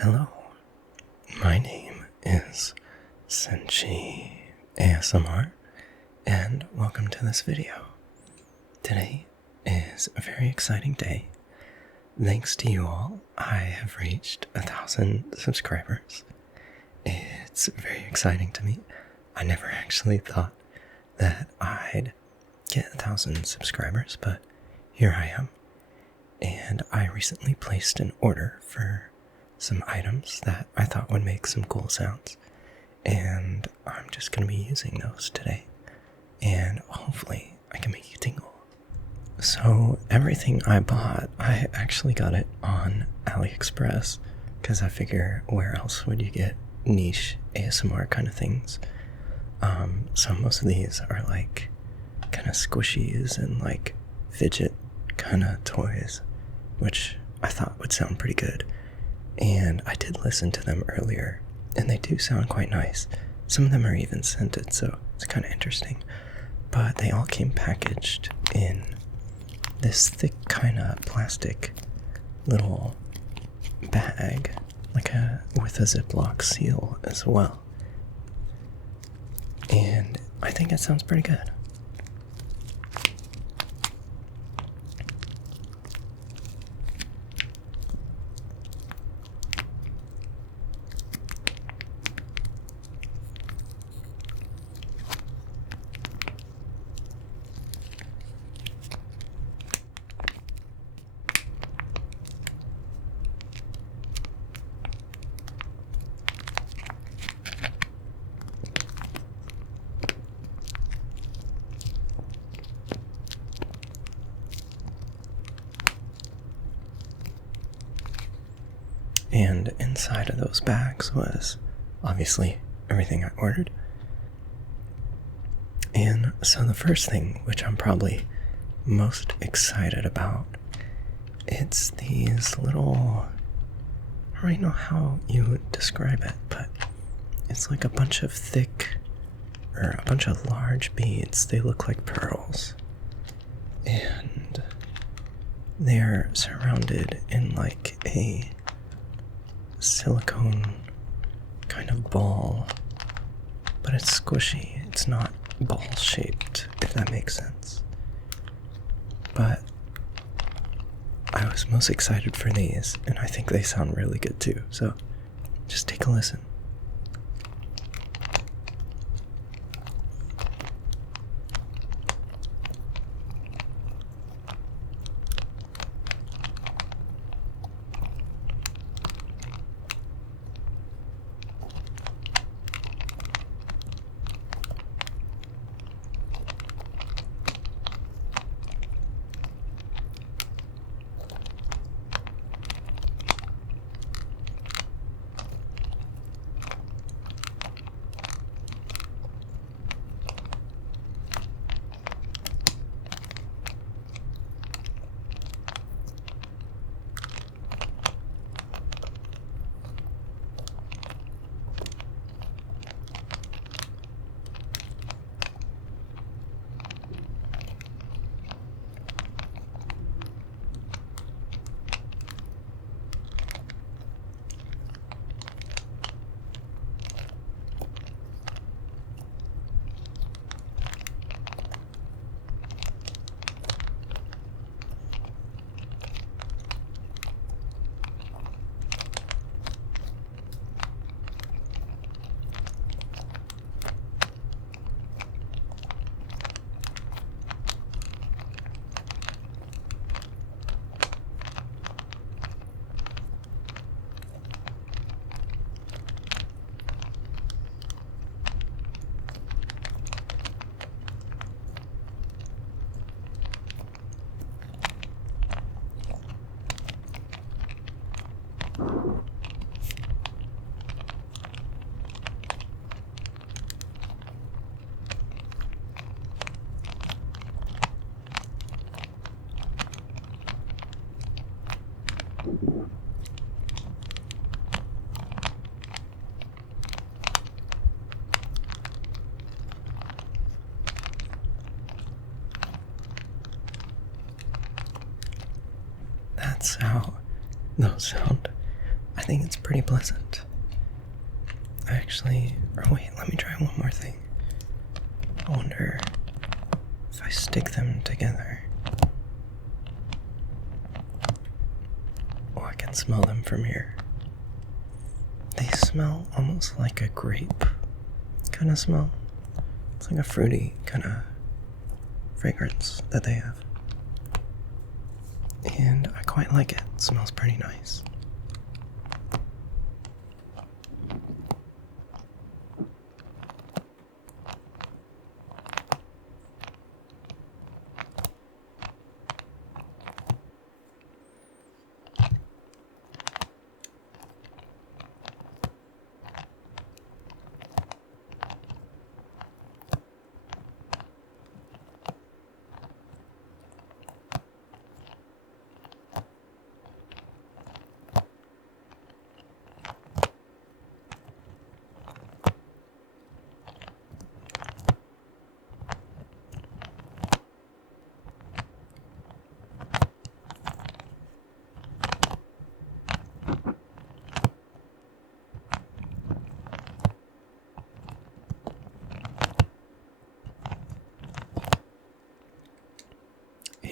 Hello, my name is Senchi ASMR, and welcome to this video. Today is a very exciting day. Thanks to you all, I have reached 1,000 subscribers. It's very exciting to me. I never actually thought that I'd get 1,000 subscribers, but here I am. And I recently placed an order for some items that I thought would make some cool sounds, and I'm just going to be using those today, and hopefully I can make you tingle. So everything I bought, I actually got it on AliExpress, because I figure where else would you get niche ASMR kind of things. So most of these are like kind of squishies and like fidget kind of toys, which I thought would sound pretty good. And I did listen to them earlier, and they do sound quite nice. Some of them are even scented, so it's kind of interesting. But they all came packaged in this thick kind of plastic little bag, with a Ziploc seal as well. And I think it sounds pretty good. And inside of those bags was obviously everything I ordered. And so the first thing, which I'm probably most excited about, it's these little, I don't really know how you would describe it, but it's like a bunch of large beads. They look like pearls. And they're surrounded in like a silicone kind of ball, but it's squishy. It's not ball shaped, if that makes sense. But I was most excited for these, and I think they sound really good too, so just take a listen. That's how those sound. I think it's pretty pleasant. Or wait, let me try one more thing. I wonder if I stick them together. Oh, I can smell them from here. They smell almost like a grape kind of smell. It's like a fruity kind of fragrance that they have. And I quite like it. It smells pretty nice.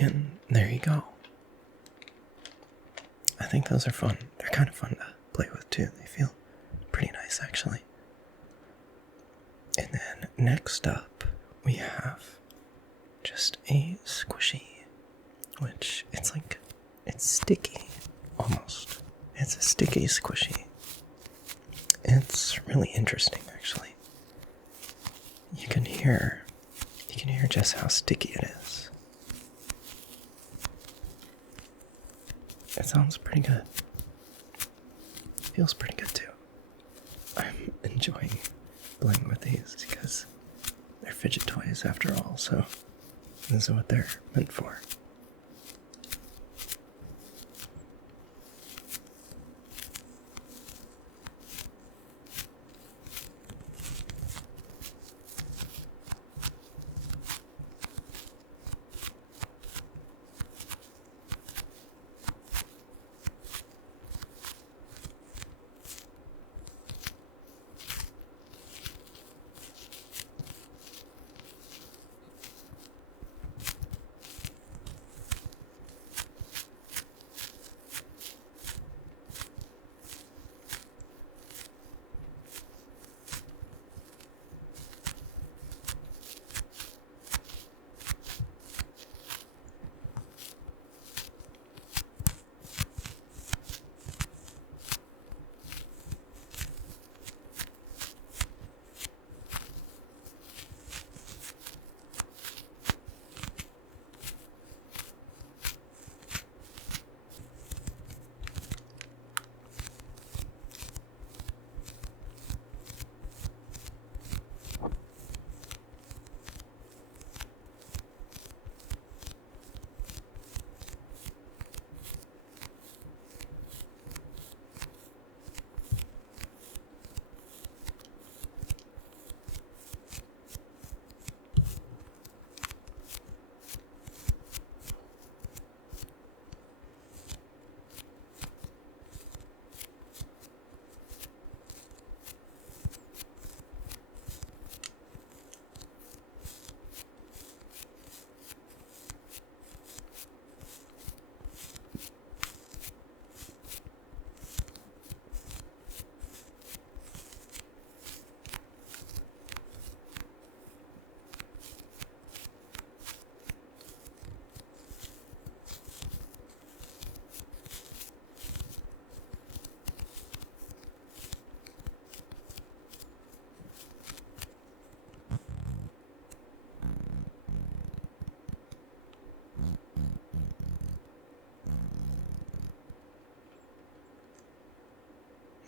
And there you go. I think those are fun. They're kind of fun to play with too. They feel pretty nice actually. And then next up we have just a squishy, which it's sticky almost. It's a sticky squishy. It's really interesting actually. You can hear just how sticky it is. It sounds pretty good. Feels pretty good too. I'm enjoying playing with these because they're fidget toys after all, so this is what they're meant for.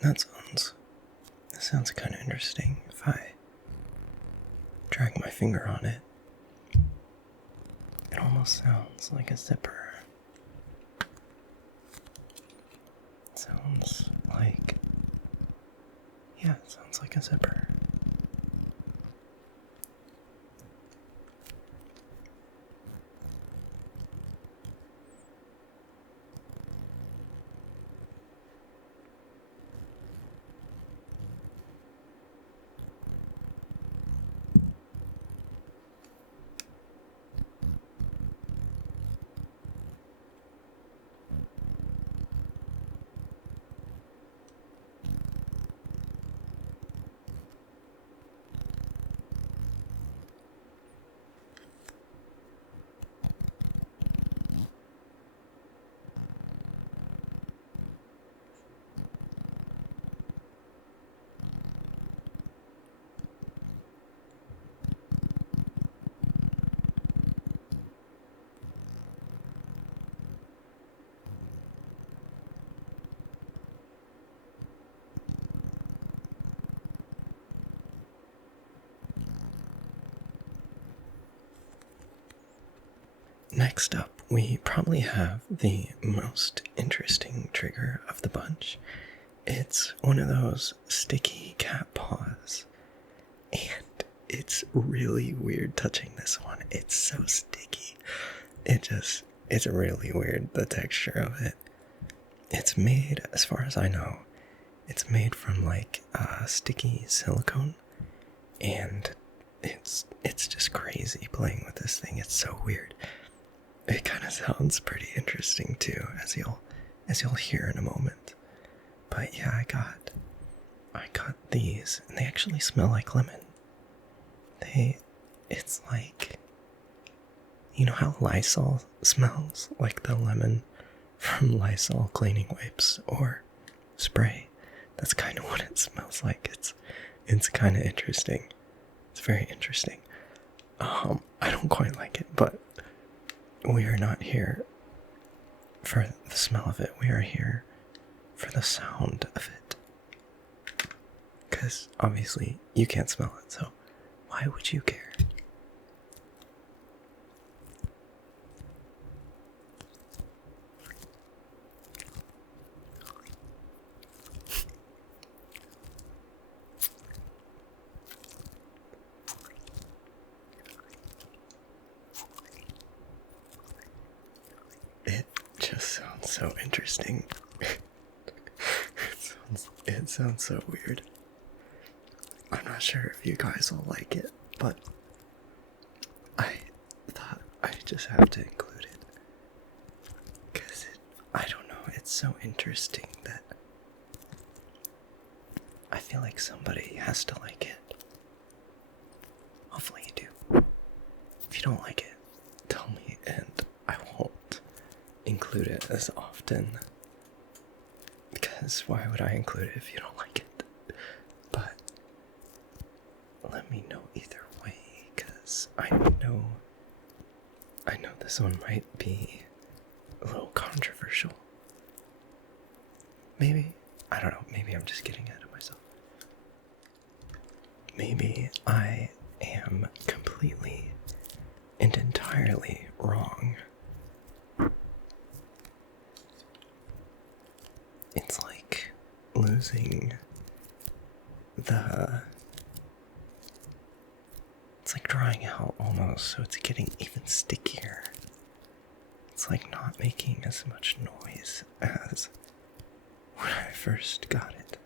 That sounds kind of interesting. If I drag my finger on it, it almost sounds like a zipper. It sounds like a zipper. next up, we probably have the most interesting trigger of the bunch. It's one of those sticky cat paws, and it's really weird touching this one. It's so sticky. It's really weird, the texture of it. It's made, as far as I know, it's made from like sticky silicone, and it's just crazy playing with this thing. It's so weird. It kind of sounds pretty interesting too, as you'll hear in a moment. But yeah, I got these, and they actually smell like lemon. It's like, you know how Lysol smells like the lemon from Lysol cleaning wipes or spray? That's kind of what it smells like. It's kind of interesting. It's very interesting. I don't quite like it, but we are not here for the smell of it. We are here for the sound of it. Because obviously you can't smell it, so why would you care? It just sounds so interesting. It sounds so weird. I'm not sure if you guys will like it, but I thought I just have to include it. Because I don't know, it's so interesting that I feel like somebody has to like it. Hopefully you do. If you don't like it, tell me and I won't include it as often. Because why would I include it if you don't like it? But let me know either way, because I know this one might be a little controversial. Maybe, I don't know, maybe I'm just getting ahead of myself. Maybe I am completely and entirely wrong. It's like losing it's like drying out almost, so it's getting even stickier. It's like not making as much noise as when I first got it.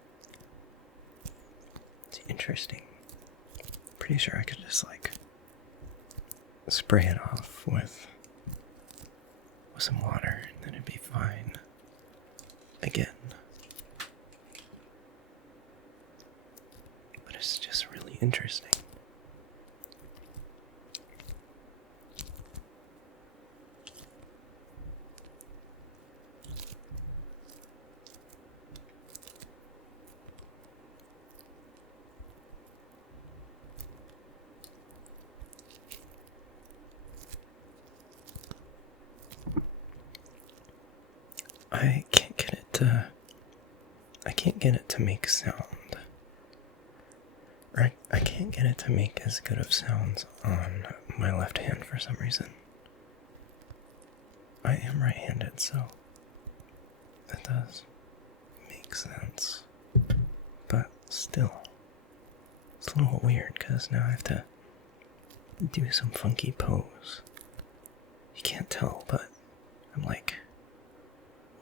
It's interesting. Pretty sure I could just like spray it off with some water and then it'd be fine again. But it's just really interesting. I can't get it to make sound. Right? I can't get it to make as good of sounds on my left hand for some reason. I am right-handed, so that does make sense. But still, it's a little weird because now I have to do some funky pose. You can't tell, but I'm like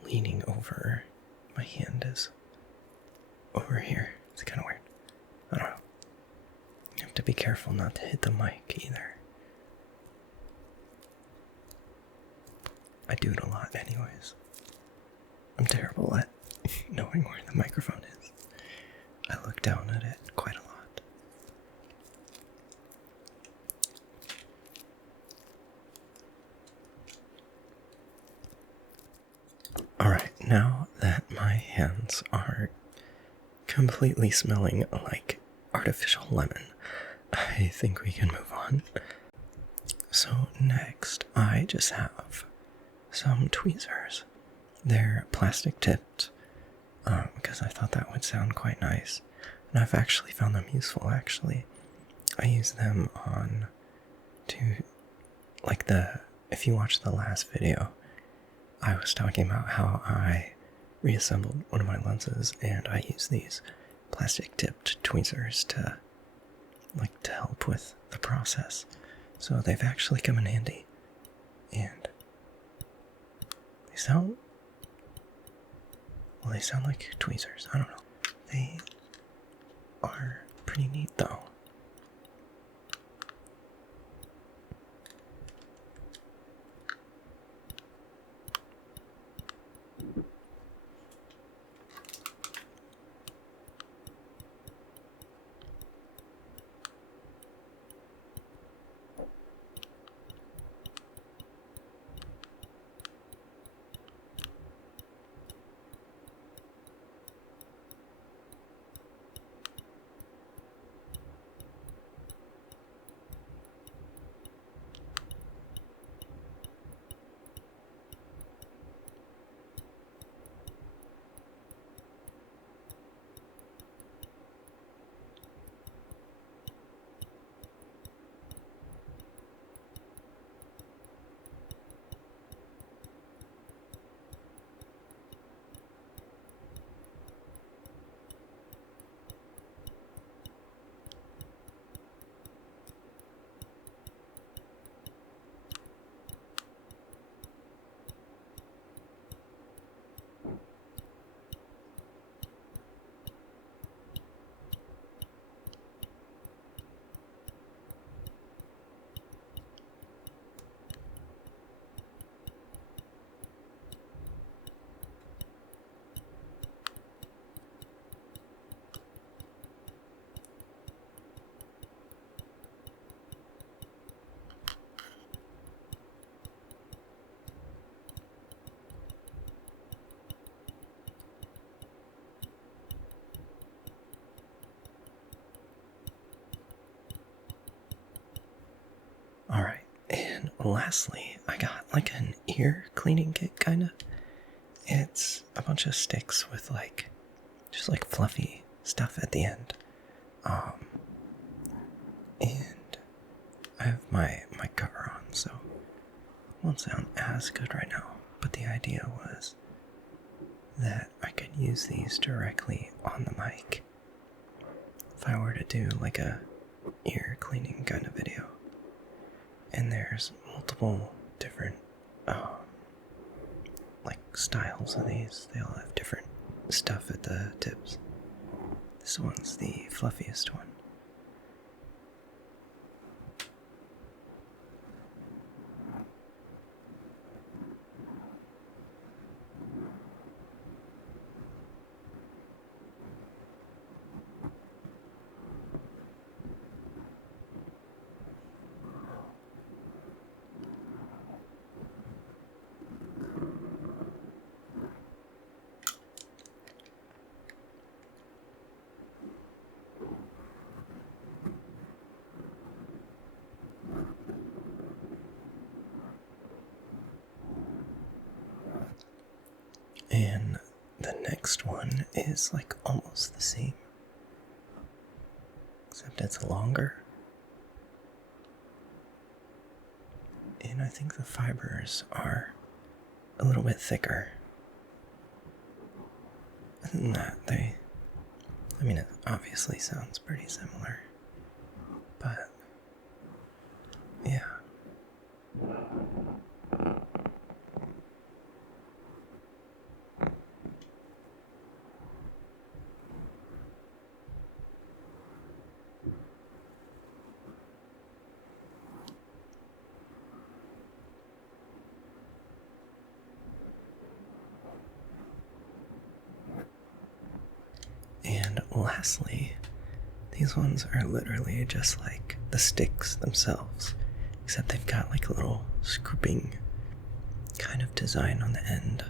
leaning over. My hand is over here. It's kind of weird. I don't know. You have to be careful not to hit the mic either. I do it a lot anyways. I'm terrible at knowing where the microphone is. I look down at it quite a lot. Alright, now that my hands are completely smelling like artificial lemon, I think we can move on. So next, I just have some tweezers. They're plastic tipped, because I thought that would sound quite nice. And I've actually found them useful, actually. I use them on like the if you watched the last video, I was talking about how I reassembled one of my lenses and I use these plastic tipped tweezers to help with the process. So they've actually come in handy. And they sound like tweezers. I don't know. They are pretty neat though. Alright, and lastly, I got like an ear cleaning kit, kinda. It's a bunch of sticks with just fluffy stuff at the end. And I have my cover on, so it won't sound as good right now. But the idea was that I could use these directly on the mic if I were to do like a ear cleaning kind of video. And there's multiple different styles of these. They all have different stuff at the tips. This one's the fluffiest one. And the next one is almost the same, except it's longer. And I think the fibers are a little bit thicker. Other than that, it obviously sounds pretty similar. But, yeah. And lastly, these ones are literally just like the sticks themselves, except they've got a little scooping kind of design on the end.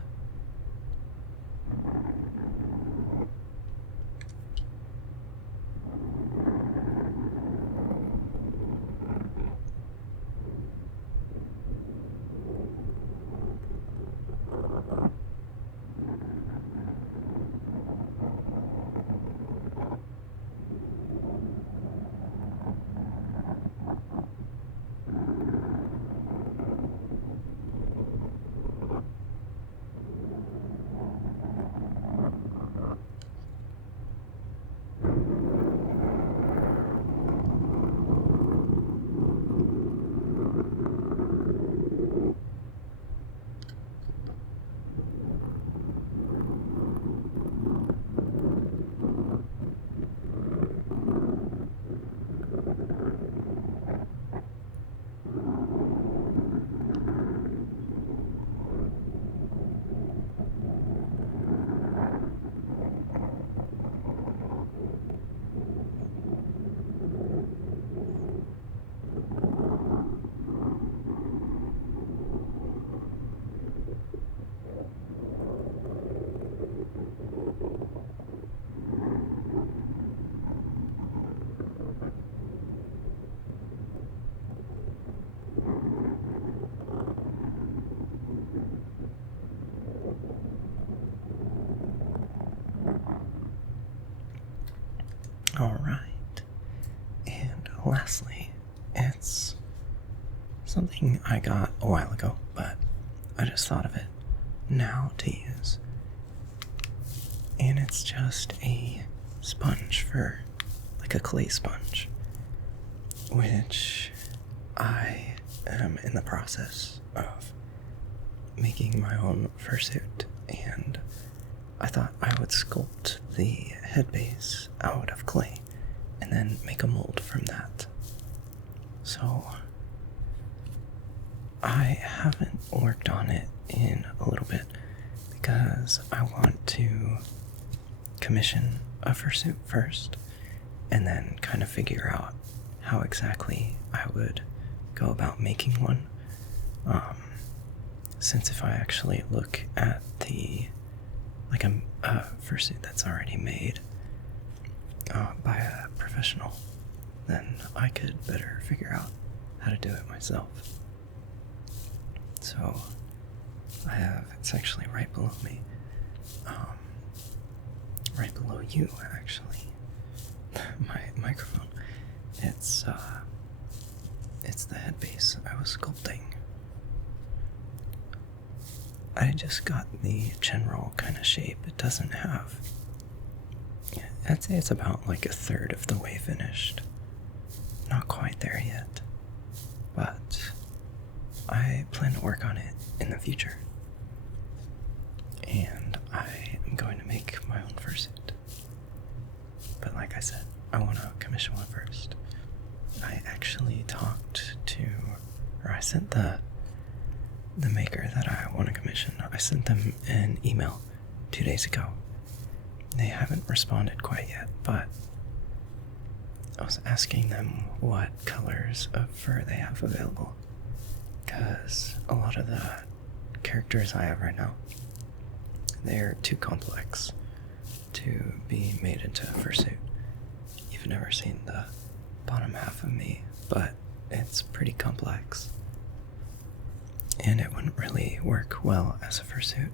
Alright. And lastly, it's something I got a while ago, but I just thought of it now to use. And it's just a sponge for, like a clay sponge, which I am in the process of making my own fursuit, and I thought I would sculpt the head base out of clay and then make a mold from that. So I haven't worked on it in a little bit because I want to commission a fursuit first and then kind of figure out how exactly I would go about making one. Since if I actually look at the a fursuit that's already made by a professional, then I could better figure out how to do it myself. So it's actually right below me, right below you actually, my microphone. It's the head base I was sculpting. I just got the general kind of shape. It doesn't have... I'd say it's about like a third of the way finished. Not quite there yet. But I plan to work on it in the future. And I am going to make my own fursuit. But like I said, I want to commission one first. I actually I sent the maker that I want to commission, I sent them an email 2 days ago. They haven't responded quite yet, but I was asking them what colors of fur they have available, because a lot of the characters I have right now, they're too complex to be made into a fursuit. You've never seen the bottom half of me, but it's pretty complex. And it wouldn't really work well as a fursuit,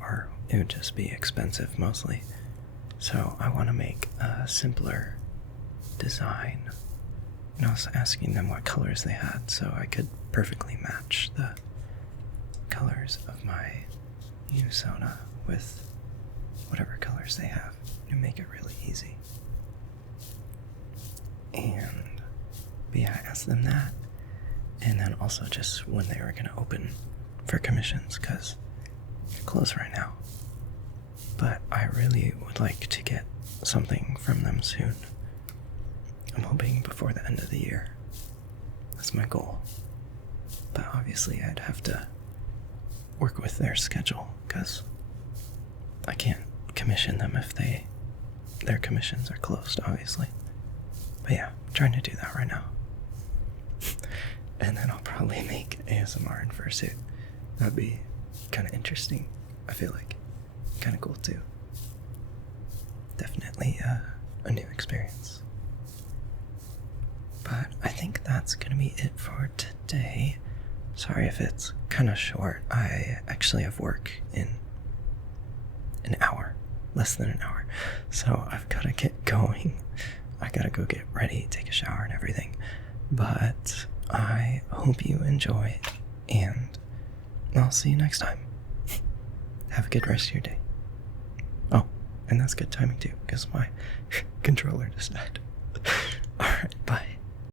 or it would just be expensive mostly. So I want to make a simpler design. And I was asking them what colors they had so I could perfectly match the colors of my new Sona with whatever colors they have to make it really easy. But yeah, I asked them that. And then also just when they were going to open for commissions, because they're closed right now. But I really would like to get something from them soon. I'm hoping before the end of the year. That's my goal. But obviously I'd have to work with their schedule, because I can't commission them if their commissions are closed, obviously. But yeah, I'm trying to do that right now. And then I'll probably make ASMR in fursuit. That'd be kind of interesting, I feel like. Kind of cool too. Definitely a new experience. But I think that's gonna be it for today. Sorry if it's kind of short. I actually have work in an hour. Less than an hour. So I've gotta get going. I gotta go get ready, take a shower and everything. But I hope you enjoy, and I'll see you next time. Have a good rest of your day. Oh, and that's good timing too, because my controller just died.